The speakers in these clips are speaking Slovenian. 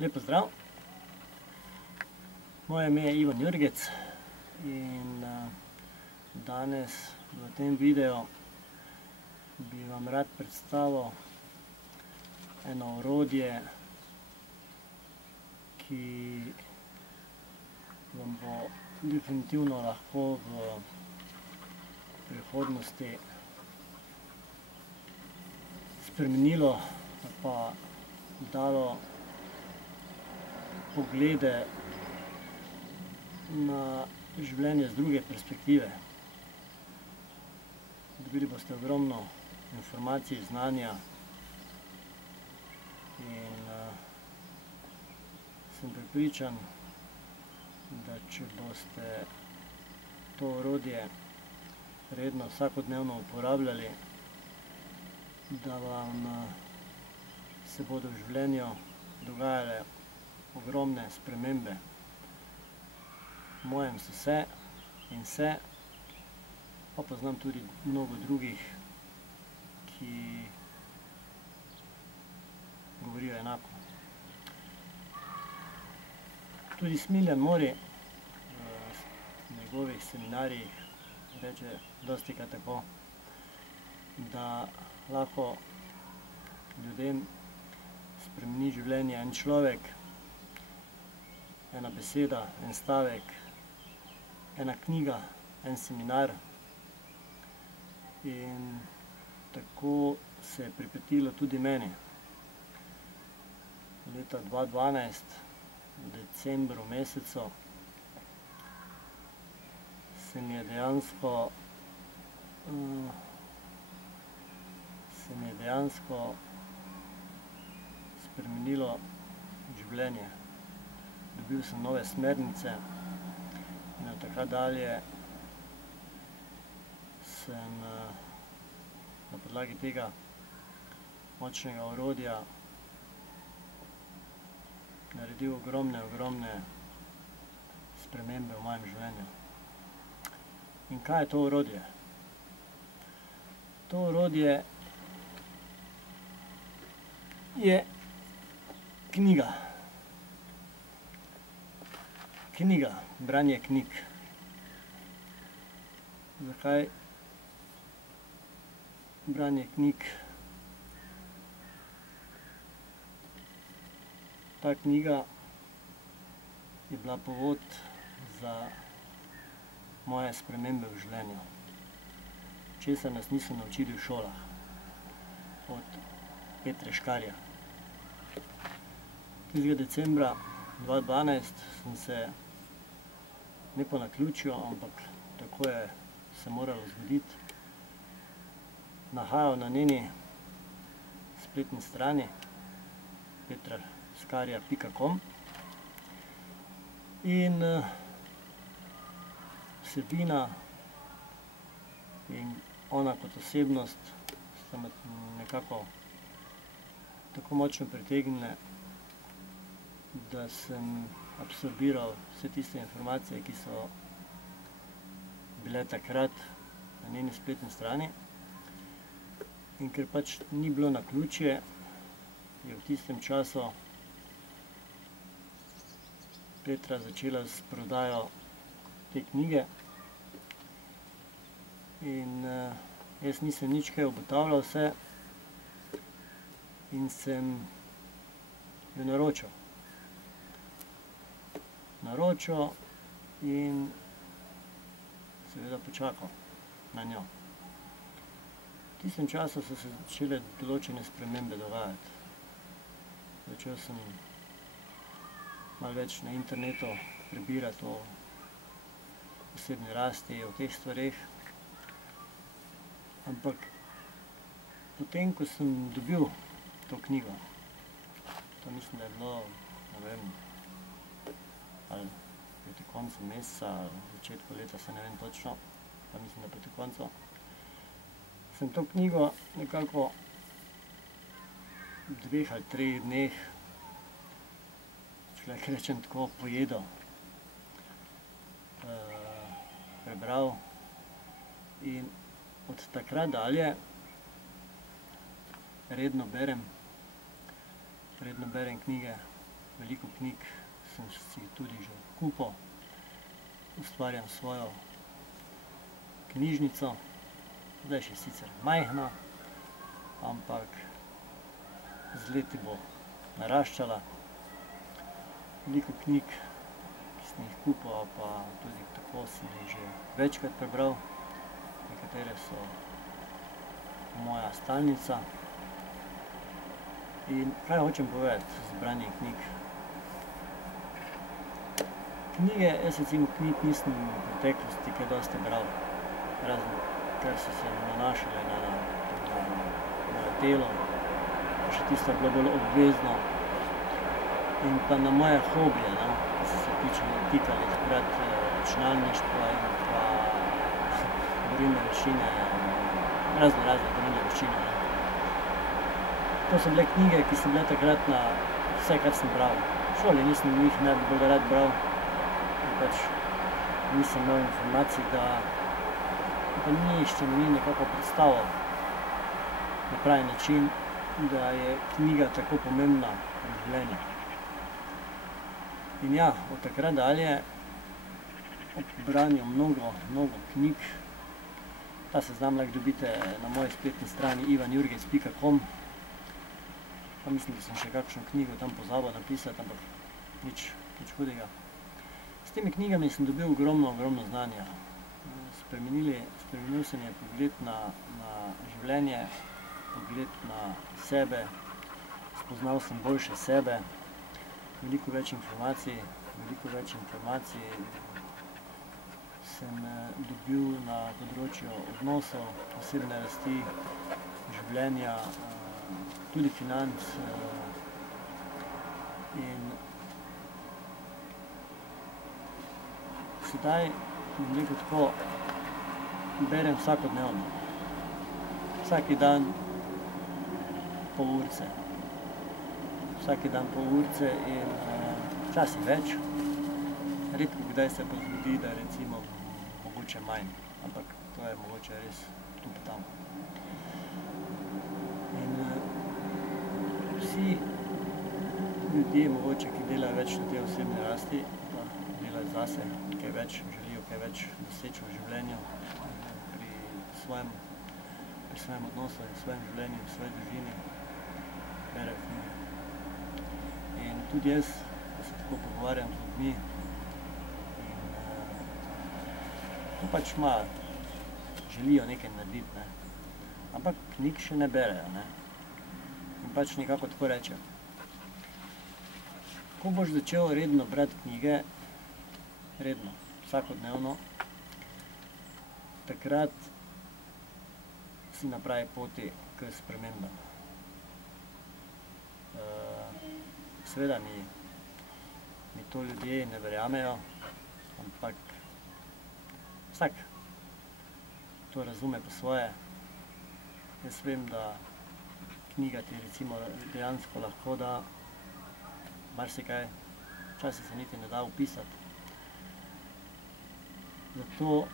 Lep pozdrav, moje ime je Ivan Jurgec in danes v tem videu bi vam rad predstavil eno orodje, ki vam bo definitivno lahko v prihodnosti spremenilo pa dalo poglede na življenje z druge perspektive. Dobili boste ogromno informacij, znanja in sem prepričan, da če boste to orodje redno vsakodnevno uporabljali, da vam se bodo v življenju dogajale ogromne spremembe. V mojem so se in se, pa poznam tudi mnogo drugih, ki govorijo enako. Tudi Smiljan Mori v njegovih seminarjih reče dostikrat tako, da lahko ljudem spremeni življenje en človek, ena beseda, en stavek, ena knjiga, en seminar. In tako se je pripetilo tudi meni. Leta 2012, v decembru mesecu, se mi je dejansko spremenilo življenje. Dobil sem nove smernice in od takrat dalje sem na podlagi tega močnega orodja naredil ogromne spremembe v mojem življenju. In kaj je to orodje? To orodje je knjiga. Knjiga, branje knjig. Zakaj branje knjig? Ta knjiga je bila povod za moje spremembe v življenju. Česar nas niso naučili v šolah. Od Petre Škarja. Tistega decembra 2012 sem se, ne po naključju, ampak tako je se moralo zgoditi, nahajal na njeni spletni strani petraskarja.com in vsebina in ona kot osebnost sta me nekako tako močno pritegnile, da sem absorbiral vse tiste informacije, ki so bile takrat na njeni spletni strani. In ker pač ni bilo naključje, je v tistem času Petra začela s prodajo te knjige. In jaz nisem nič kaj ugotavljal vse in sem jo naročil. In seveda počakal na njo. V tistem času so se začele določene spremembe dogajati. Začel sem malo več na internetu prebirati o osebni rasti, o teh stvareh. Ampak potem, ko sem dobil to knjigo, to mislim, da je bilo, ne vem, ali proti koncu meseca, ali začetku leta, se ne vem točno, pa mislim, da proti koncu, sem to knjigo nekako v 2 ali 3 dneh, če lahko rečem tako, pojedel, prebral in od takrat dalje redno berem knjige, veliko knjig sem si tudi že kupil, ustvarjam svojo knjižnico, zdaj še sicer majhna, ampak z leti bo naraščala. Veliko knjig, ki sem jih kupil, pa tudi tako sem jih že večkrat prebral, nekatere so moja stalnica. In kaj hočem povedati z branjem knjig? Knjige, jaz recimo knjig nisem v preteklosti kaj dosti bral, razen ker so se nanašale na delo, še tisto je bilo bolj obvezno, in pa na moje hobije, ki so se tikali takrat računalništva in pa borilne veščine, razne borilne veščine. To so bile knjige, ki so bile takrat na vse, kar sem bral. V šoli nisem jih najbolj rad bral, pač nisem imel informacij, da pa nišče mi ni nekako predstavil na pravi način, da je knjiga tako pomembna v življenju. In ja, od takrat dalje ob branju mnogo knjig. Ta seznam lahko dobite na moji spletni strani ivanjurgec.com. Pa mislim, da sem še kakšno knjigo tam pozabil napisati, ampak nič hudega. S temi knjigami sem dobil ogromno znanja. Spremenil se mi je pogled na življenje, pogled na sebe, spoznal sem boljše sebe, veliko več informacij sem dobil na področju odnosov, osebne rasti, življenja, tudi financ. In sedaj, bom rekel tako, berem vsakodnevno. Vsaki dan pol urce. In včasih več. Redko kdaj se pa zgodi, da recimo mogoče manj, ampak to je mogoče res tu pa tam. In vsi ljudje mogoče, ki delajo več na tej osebni rasti, pa delajo zase, kaj več želijo, kaj več doseči v življenju, pri svojem odnosu in svojem življenju, v svoji družini, berejo knjige. In tudi jaz, ko se tako pogovarjam z ljudmi, to pač želijo nekaj narediti, ampak knjig še ne berejo, in pač nekako tako rečejo. Ko boš začel redno brati knjige, redno, vsakodnevno, takrat si na pravi poti k spremembam. Seveda mi to ljudje ne verjamejo, ampak vsak to razume po svoje. Jaz vem, da knjiga ti recimo dejansko lahko da marsikaj, včasih se niti ne da opisati. Zato,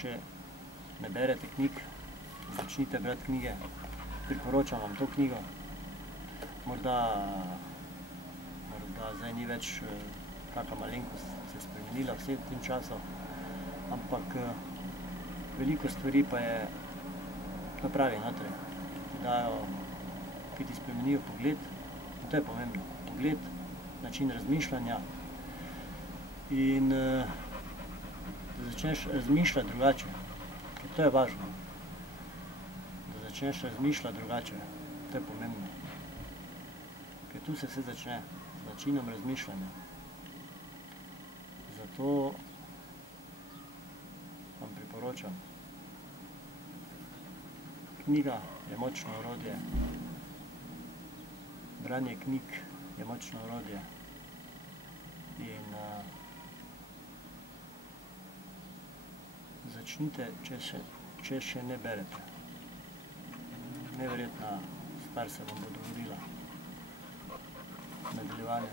če ne berete knjig, začnite brati knjige, priporočam vam to knjigo. Morda zdaj ni več kakšna malenkost se je spremenila vse v tem času, ampak veliko stvari pa je napravi notri, ki ti spremenijo pogled, in to je pomembno. Pogled, način razmišljanja in da začneš razmišljati drugače, ker to je važno. Da začneš razmišljati drugače, to je pomembno. Ker tu se vse začne z načinom razmišljanja. Zato vam priporočam. Knjiga je močno orodje. Branje knjig je močno orodje. In začnite, če še ne berete. Neverjetna stvar se vam bo dogodila. Nadaljevanje.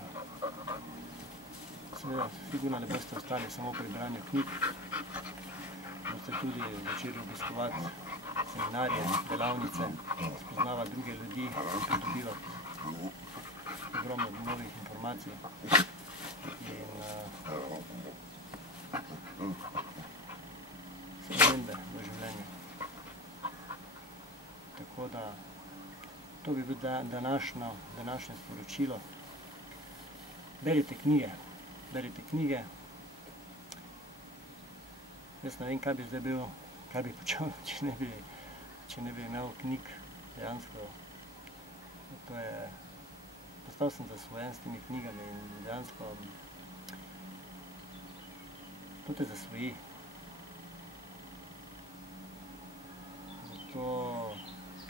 Seveda, sigurno ne boste ostali samo pri branju knjig. Boste tudi začeli obiskovati seminarje, delavnice, spoznavati druge ljudi, pridobivati ogromno informacij in spremembe v življenju. Tako da to bi bilo današnje sporočilo. Berite knjige. Jaz ne vem, kaj bi zdaj bil, kaj bi počel, če ne bi imel knjig dejansko. Postal sem zasvojen s temi knjigami in dejansko to te zasvoji. Zato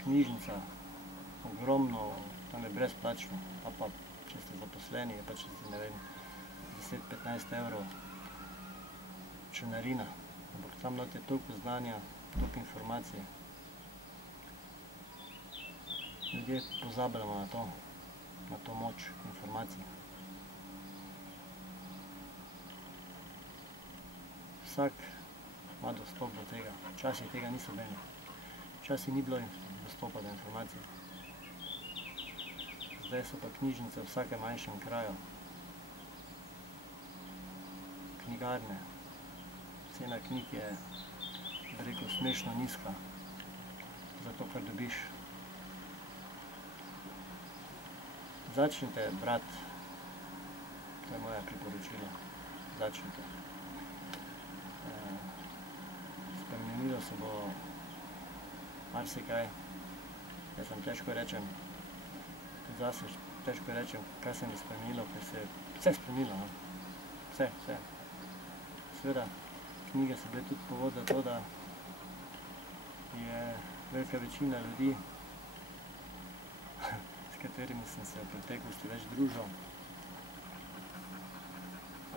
knjižnica, ogromno, tam je brezplačno, pa če ste zaposleni, je pač, ne vem, 10-15 evrov članarina, ampak tam imate toliko znanja, toliko informacij. Ljudje pozabljamo na to moč informacij. Vsak ima dostop do tega, včasih tega niso imeli, včasih ni bilo dostopa do informacij. Zdaj so pa knjižnice v vsakem manjšem kraju, knjigarne, cena knjig je, bi rekel, smešno nizka, zato kar dobiš. Začnite brati, to je moje priporočilo, začnite. Spremenilo se bo marsikaj, jaz sem težko rečem, tudi zase težko rečem, kaj se mi spremenilo, ker se je vse spremenilo, vse. Seveda, knjige so bile tudi povod za to, da je velika večina ljudi, s katerimi sem se v preteklosti več družil,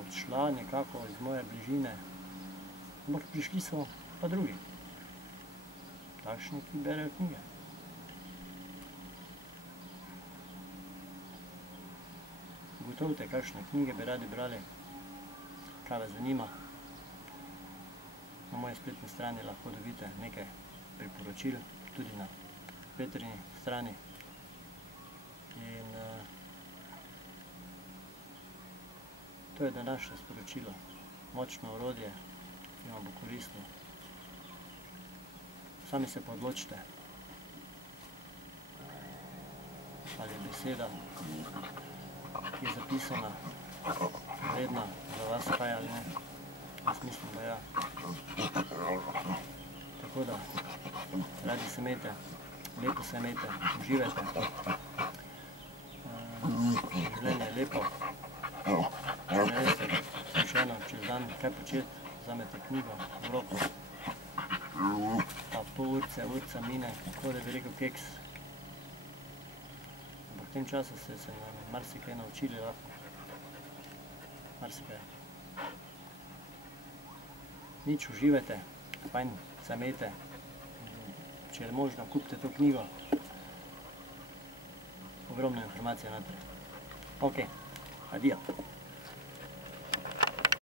odšla nekako iz moje bližine, ampak prišli so pa drugi, takšni, ki berejo knjige. Ugotovite, kakšne knjige bi radi brali, kaj vas zanima. Na moji spletni strani lahko dobite nekaj priporočil, tudi na Petrini strani. In to je današnje sporočilo, močno orodje, ki vam bo koristilo. Sami se pa odločite, ali je beseda, ki je zapisana, vredna za vas kaj ali ne. Jaz mislim, da ja. Tako da, radi se imejte, lepo se imejte, uživajte. Življenje je lepo. Če ne veste, slučajno čez dan kaj početi, vzamete knjigo v roko, pa pol urca mine, tako da bi rekel keks. Ampak v tem času se nam marsikaj naučili lahko. Marsikaj. Nič, uživajte, fajn se imejte. Če je možno, kupite to knjigo. Ogromno informacije notri. Ok, adijo.